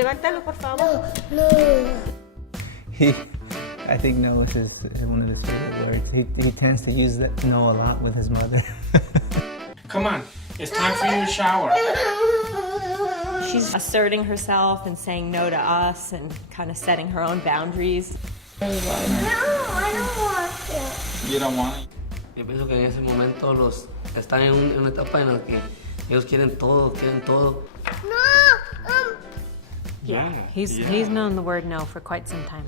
Levántalo, por favor. I think no is one of his favorite words. He tends to use that no a lot with his mother. Come on, it's time for you to shower. She's asserting herself and saying no to us and kind of setting her own boundaries. No, I don't want to. You don't want it? Yo pienso que en ese momento están en una etapa en la que ellos quieren todo. No, Yeah, he's known the word no for quite some time.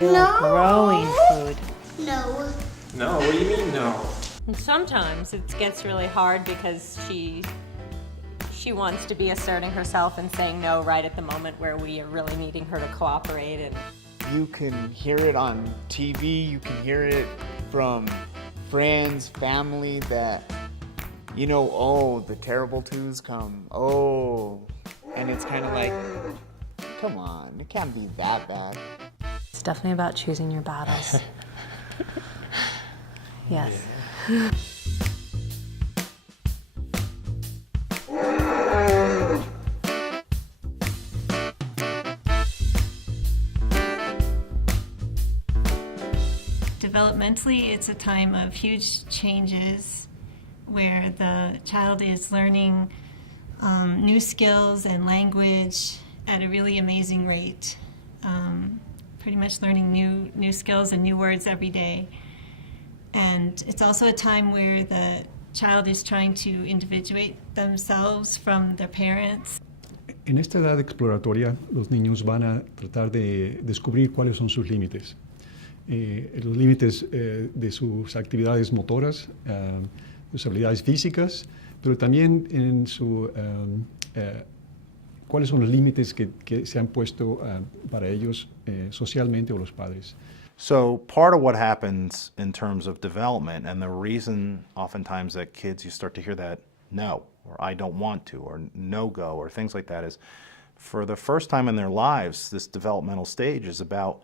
No. Growing food. No. No, what do you mean no? And sometimes it gets really hard because she wants to be asserting herself and saying no right at the moment where we are really needing her to cooperate. And you can hear it on TV, you can hear it from friends, family that, you know, oh, the terrible twos come, oh, and it's kind of like, come on, it can't be that bad. it's definitely about choosing your battles. Yes. Yeah. Developmentally, it's a time of huge changes where the child is learning new skills and language at a really amazing rate. Pretty much learning new skills and new words every day. And it's also a time where the child is trying to individuate themselves from their parents. En esta edad exploratoria, los niños van a tratar de descubrir cuáles son sus límites. Los límites de sus actividades motoras, sus habilidades físicas, pero también en cuáles son los límites que se han puesto para ellos socialmente o los padres. So part of what happens in terms of development, and the reason oftentimes that kids, you start to hear that no, or I don't want to, or no-go, or things like that, is for the first time in their lives, this developmental stage is about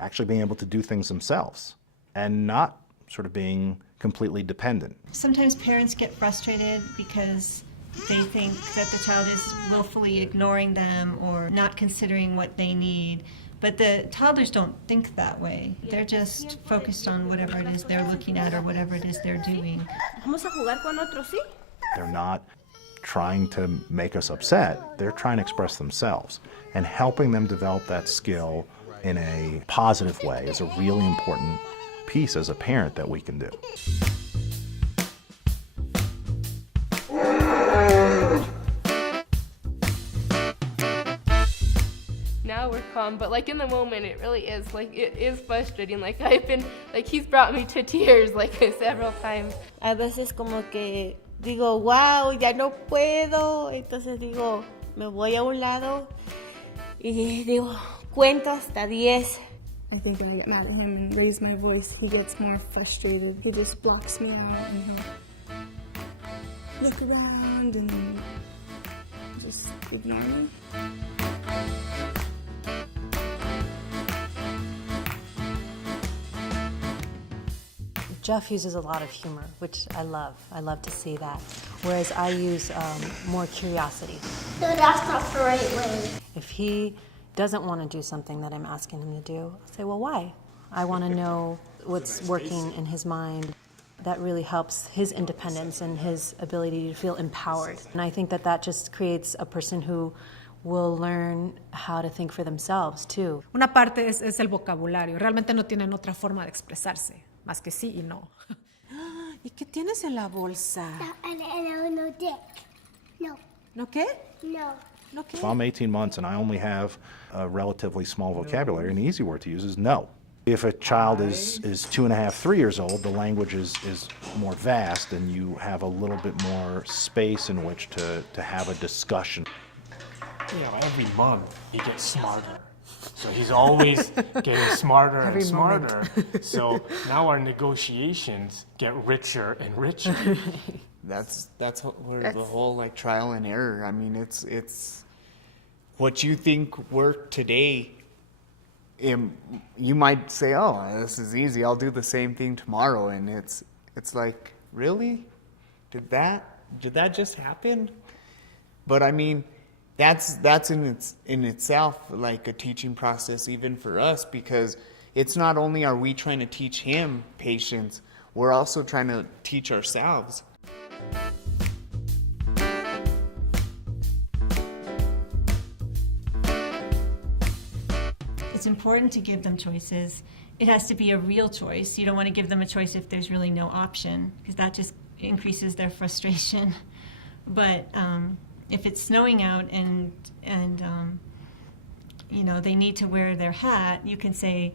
actually being able to do things themselves and not sort of being completely dependent. Sometimes parents get frustrated because they think that the child is willfully ignoring them or not considering what they need. But the toddlers don't think that way. They're just focused on whatever it is they're looking at or whatever it is they're doing. Vamos a jugar con otro, ¿sí? They're not trying to make us upset. They're trying to express themselves. And helping them develop that skill in a positive way is a really important piece as a parent that we can do. Now we're calm, but like in the moment it really is, like it is frustrating. Like he's brought me to tears like several times. A veces como que digo, wow, ya no puedo. Entonces digo, me voy a un lado y digo, cuento hasta 10. I think when I get mad at him and raise my voice, he gets more frustrated. He just blocks me out and he'll look around and just ignore me. Jeff uses a lot of humor, which I love. I love to see that. Whereas I use more curiosity. No, that's not the right way. If he doesn't want to do something that I'm asking him to do, I'll say, well, why? I want to know what's working in his mind. That really helps his independence and his ability to feel empowered. And I think that just creates a person who will learn how to think for themselves, too. Una parte es el vocabulario. Realmente no tienen otra forma de expresarse, más que sí y no. ¿Y qué tienes en la bolsa? No dick. No. ¿No qué? No. If I'm 18 months and I only have a relatively small vocabulary, an easy word to use is no. If a child is 2.5, 3 years old, the language is more vast and you have a little bit more space in which to have a discussion. You know, every month he gets smarter. So he's always getting smarter and smarter. So now our negotiations get richer and richer. That's where the whole like trial and error. I mean, it's what you think worked today. You might say, "Oh, this is easy. I'll do the same thing tomorrow." And it's like, really? Did that just happen? But I mean, That's in itself like a teaching process even for us, because it's not only are we trying to teach him patience, we're also trying to teach ourselves. It's important to give them choices. It has to be a real choice. You don't want to give them a choice if there's really no option, because that just increases their frustration. But if it's snowing out and you know, they need to wear their hat, you can say,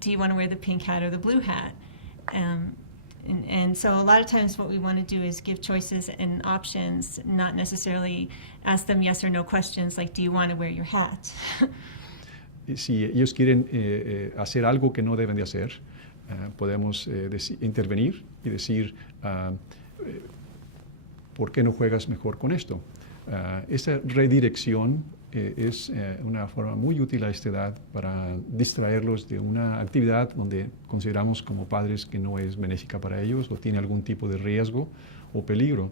do you want to wear the pink hat or the blue hat? And so a lot of times what we want to do is give choices and options, not necessarily ask them yes or no questions like, do you want to wear your hat? Si ellos quieren hacer algo que no deben de hacer, podemos intervenir y decir, ¿por qué no juegas mejor con esto? Esa redirección es una forma muy útil a esta edad para distraerlos de una actividad donde consideramos como padres que no es benéfica para ellos o tiene algún tipo de riesgo o peligro.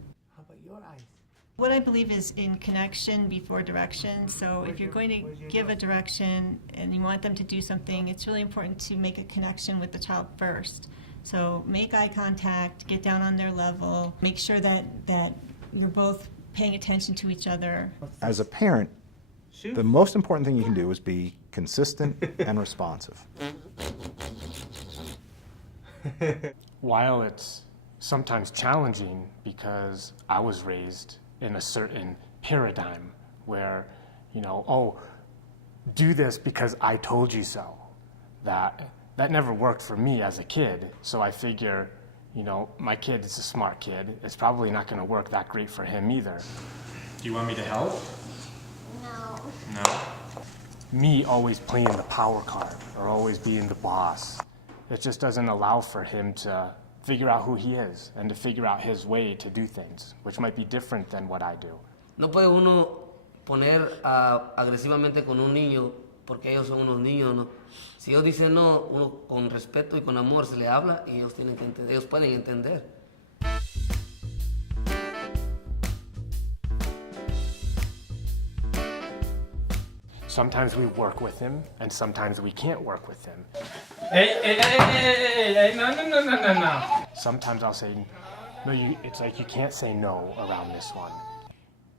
What I believe is in connection before direction. So if you're going to give a direction and you want them to do something, it's really important to make a connection with the child first. So make eye contact, get down on their level, make sure that you're both paying attention to each other. As a parent, the most important thing you can do is be consistent and responsive. While it's sometimes challenging because I was raised in a certain paradigm where, you know, oh, do this because I told you so. That never worked for me as a kid, so I figure, you know, my kid is a smart kid. It's probably not going to work that great for him either. Do you want me to help? No. Me always playing the power card or always being the boss, it just doesn't allow for him to figure out who he is and to figure out his way to do things, which might be different than what I do. No puede uno poner agresivamente con un niño porque ellos son unos niños, ¿no? Si ellos dicen no, uno con respeto y con amor se le habla y ellos tienen que entender, ellos pueden entender. Sometimes we work with him, and sometimes we can't work with him. Hey, no. Sometimes I'll say, no, it's like you can't say no around this one.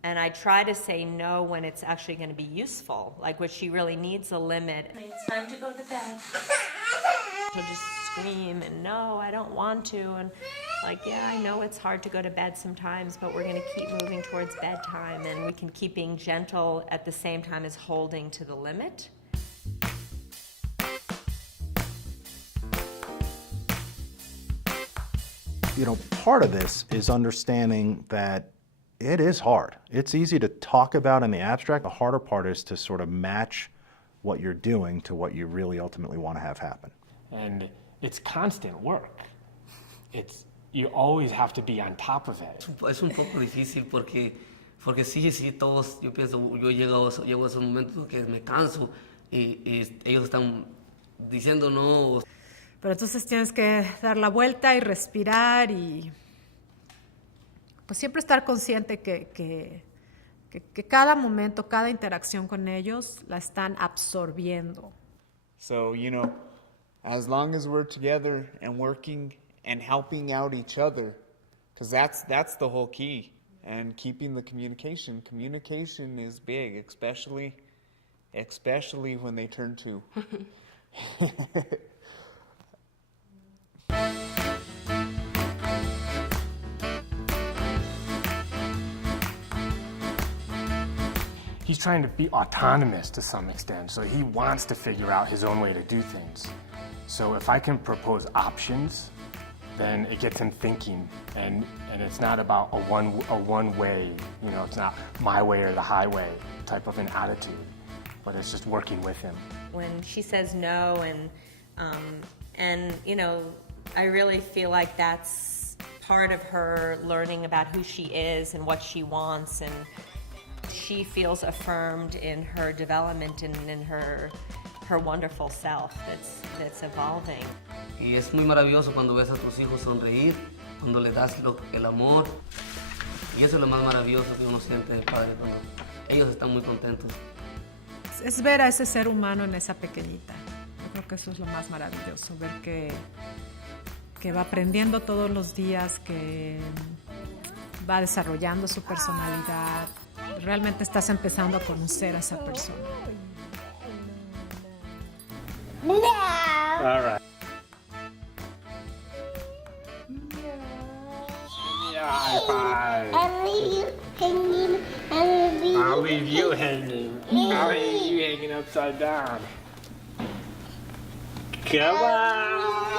And I try to say no when it's actually going to be useful, like when she really needs a limit. It's time to go to bed. She'll just scream and no, I don't want to. And like, yeah, I know it's hard to go to bed sometimes, but we're going to keep moving towards bedtime, and we can keep being gentle at the same time as holding to the limit. You know, part of this is understanding that it is hard. It's easy to talk about in the abstract. The harder part is to sort of match what you're doing to what you really ultimately want to have happen. And it's constant work. You always have to be on top of it. Es un poco difícil porque sí, todos, yo pienso, yo llego a esos momentos que me canso y ellos están diciendo no. Pero entonces tienes que dar la vuelta y respirar y pues siempre estar consciente que cada momento, cada interacción con ellos la están absorbiendo. So, you know, as long as we're together and working and helping out each other, because that's the whole key, and keeping the communication. Communication is big, especially when they turn 2. He's trying to be autonomous to some extent, so he wants to figure out his own way to do things. So if I can propose options, then it gets him thinking, and it's not about a one way, you know, it's not my way or the highway type of an attitude, but it's just working with him. When she says no, and you know, I really feel like that's part of her learning about who she is and what she wants, and she feels affirmed in her development and in her wonderful self that's evolving. Y es muy maravilloso cuando ves a tus hijos sonreír, cuando le das el amor. Y eso es lo más maravilloso que uno siente de padre, cuando ellos están muy contentos. Es ver a ese ser humano en esa pequeñita. Yo creo que eso es lo más maravilloso, ver que va aprendiendo todos los días, que va desarrollando su personalidad. Realmente estás empezando a conocer a esa persona. No. All right. Yeah, high five. I'll leave you hanging. I'll leave you hanging. I'll leave you hanging upside down. Come on.